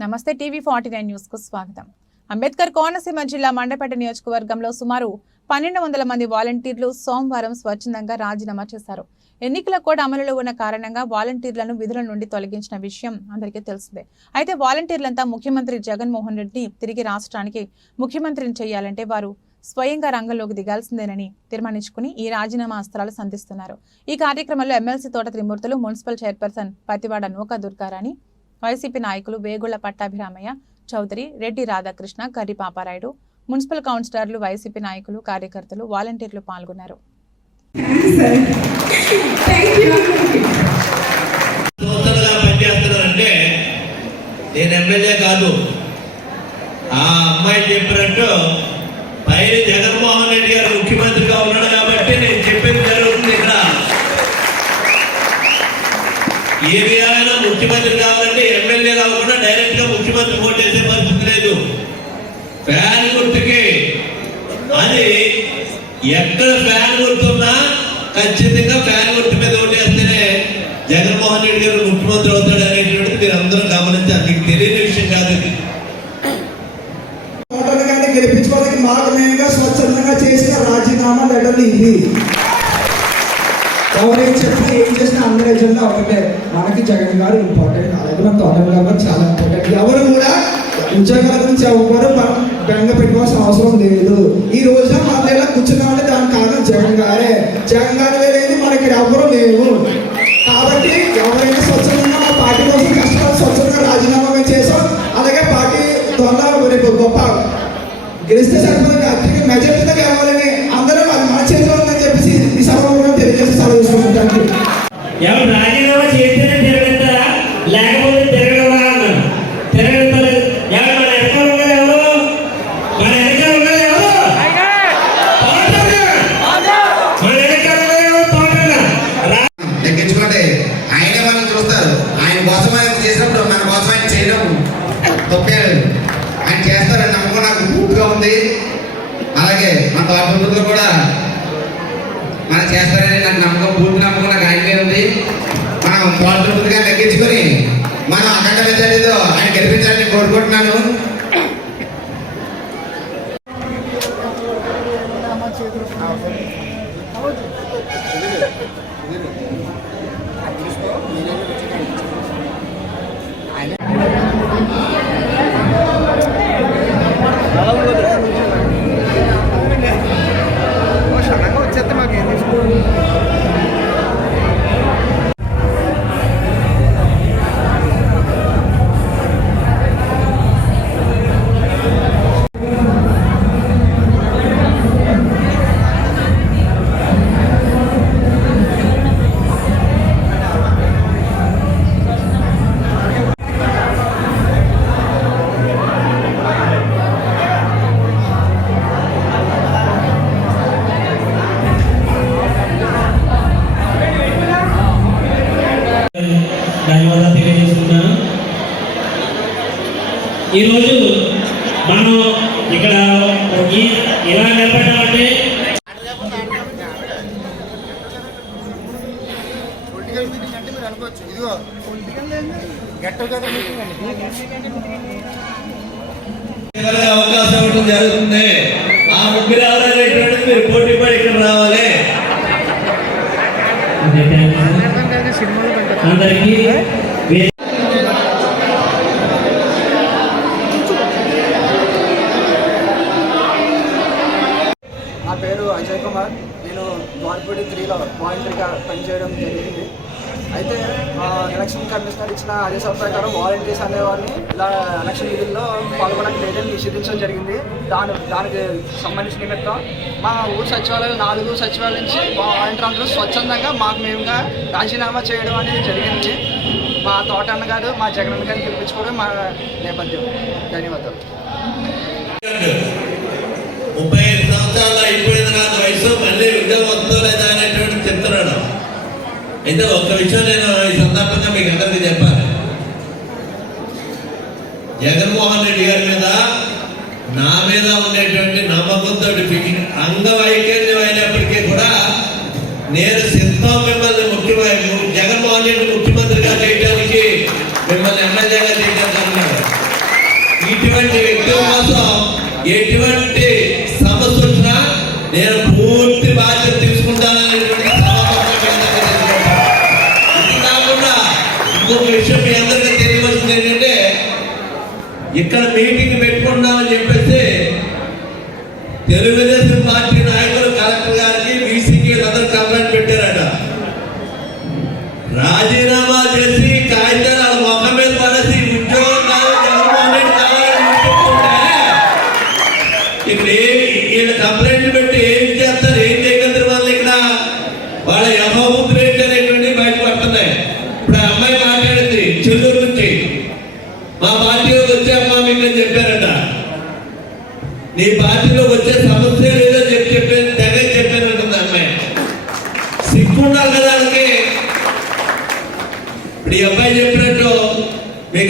నమస్తే TV forty nine న్యూస్కు స్వాగతం. అంబేద్కర్ కోనసీమ జిల్లా మండపేట నియోజకవర్గంలో సుమారు పన్నెండు వందల మంది వాలంటీర్లు సోమవారం స్వచ్ఛందంగా రాజీనామా చేశారు. ఎన్నికల కోడ్ అమలులో ఉన్న కారణంగా వాలంటీర్లను విధుల నుండి తొలగించిన విషయం అందరికీ తెలిసిందే. అయితే వాలంటీర్లంతా ముఖ్యమంత్రి జగన్మోహన్ రెడ్డి తిరిగి రాష్ట్రానికి ముఖ్యమంత్రిని చేయాలంటే వారు స్వయంగా రంగంలోకి దిగాల్సిందేనని తీర్మానించుకుని ఈ రాజీనామా అస్త్రాలు సంధిస్తున్నారు. ఈ కార్యక్రమంలో MLC Thota Trimurthulu municipal chairperson Pathivada Nooka Durgarani YCP నాయకులు వేగుళ్ళ పట్టాభిరామయ్య చౌదరి రెడ్డి రాధాకృష్ణ కర్రిపాపారాయుడు మున్సిపల్ కౌన్సిలర్లు వైసీపీ నాయకులు కార్యకర్తలు వాలంటీర్లు పాల్గొన్నారు. నేను ఎమ్మెల్యే కాదు. ఆ అమ్మాయి చెప్పినట్టు పైన జగన్మోహన్ రెడ్డి గారు ముఖ్యమంత్రిగా ఉన్నాడు కాబట్టి నేను జరుగుతుంది ఇక్కడ. ముఖ్యమంత్రి ఎమ్మెల్యే కూడా డైరెక్ట్గా ముఖ్యమంత్రి ఓటేసే పరిస్థితి లేదు. ఫ్యాన్ గుర్తుకి. అది ఎక్కడ ఫ్యాన్ గుర్తున్నా ఖచ్చితంగా ఫ్యాన్ గుర్తు మీద ఓటేస్తేనే జగన్మోహన్ రెడ్డి గారు ముఖ్యమంత్రి అవుతాడు అనేటువంటిది మీరు అందరూ గమనించాలి. మీకు తెలియని ఎవరేం చెప్పి. ఏం చేసినా అందరి ఎజెండా ఒకటే. మనకి జగన్ గారు ఇంపార్టెంట్ అలాగే మన తోటలు గారు చాలా ఇంపార్టెంట్ ఎవరు కూడా ఉద్యోగాల గురించి ఎవరు మనం బెంగ పెట్టుకోవాల్సిన అవసరం లేదు. ఈ రోజున మన ఇలా కూర్చున్నామంటే దానికి కారణం జగన్ గారే. జగన్ గారు లేదు మనకి ఎవరు లేవు. కాబట్టి ఎవరైనా స్వచ్ఛందంగా మా పార్టీ కోసం కష్టపడి స్వచ్ఛందంగా రాజీనామా చేసాం అలాగే పార్టీ ద్వారా రేపు గొప్ప గెలిస్తే సరిపోతుంది అత్యంత మెజార్టీతో గెలవాలని ఆయన కోసం ఆయన చేసినప్పుడు మన కోసం ఆయన చేయడం తప్పేది ఆయన చేస్తారని నమ్మకం నాకు పూర్తిగా ఉంది. అలాగే మన తోటలో కూడా మనం చేస్తారని నాకు నమ్మకం పూర్తి నమ్మకం నాకు ఆయనకే ఉంది. మనం తోటగా తగ్గించుకొని మనం అఖండ మెజార్టీతో ఆయన గెలిపించాలని కోరుకుంటున్నాను. ధన్యవాదాలు తెలియజేస్తున్నాను. ఈరోజు మనం ఇక్కడ ఇలా నిలబడ్డామంటే అవకాశం ఇవ్వడం జరుగుతుంది. ఆ ముగ్గురు ఎవరైనటువంటిది మీరు పోటీ పడి ఇక్కడ రావాలి. అందరికీ నా పేరు అజయ్ కుమార్. నేను ద్వారపూడి త్రీలో వాలంటీర్గా పనిచేయడం జరిగింది. కమిషనర్ ఇచ్చిన ఆదేశాల ప్రకారం వాలంటీర్స్ అనేవారిని ఇలా ఎలక్షన్ విధుల్లో పాల్గొనడానికి లేదని నిషేధించడం జరిగింది. దాని దానికి సంబంధించిన నిమిత్తం మా ఊరు సచివాలయం నాలుగు సచివాలయం నుంచి మా వాలంటీర్ అందరూ స్వచ్ఛందంగా మాకు మేముగా రాజీనామా చేయడం అనేది జరిగింది. మా తోటన్న గారు మా జగనన్న గారిని పిలిపించుకోవడం మా నేపథ్యం. ధన్యవాదాలు. ముప్పై ఐదు సంవత్సరాలు అయిపోయింది నాకు వయసు అయితే ఒక్క విషయం నేను ఈ సందర్భంగా మీకు అందరికీ చెప్పాలి. జగన్మోహన్ రెడ్డి గారి మీద నా మీద ఉండేటువంటి నమ్మకంతో అంగవైకల్యం అయినప్పటికీ కూడా నేను సిద్ధం మిమ్మల్ని ముఖ్యమంత్రి జగన్మోహన్ రెడ్డి ముఖ్యమంత్రిగా చేయడానికి మిమ్మల్ని ఎమ్మెల్యేగా చేయడానికి ఇటువంటి వ్యక్తి కోసం ఎటువంటి సమస్య వచ్చినా నేను పూర్తి బాధ్యత తీసుకుంటానని ఇక్కడ మీటింగ్ పెట్టుకున్నామని చెప్పేసి తెలుగుదేశం పార్టీ నాయకులు కలెక్టర్ గారికి బీసీకి అందరూ కంప్లైంట్ పెట్టారట. రాజీనామా చేసి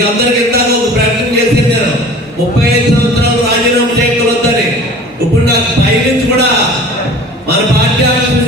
అందరికి ఇందాక ఒక ప్రకటన చేసి నేను. ముప్పై ఐదు సంవత్సరాలు రాజీనామా చేయగలుగుతాను ఇప్పుడు నాకు పై నుంచి కూడా మన పార్టీ ఆఫీస్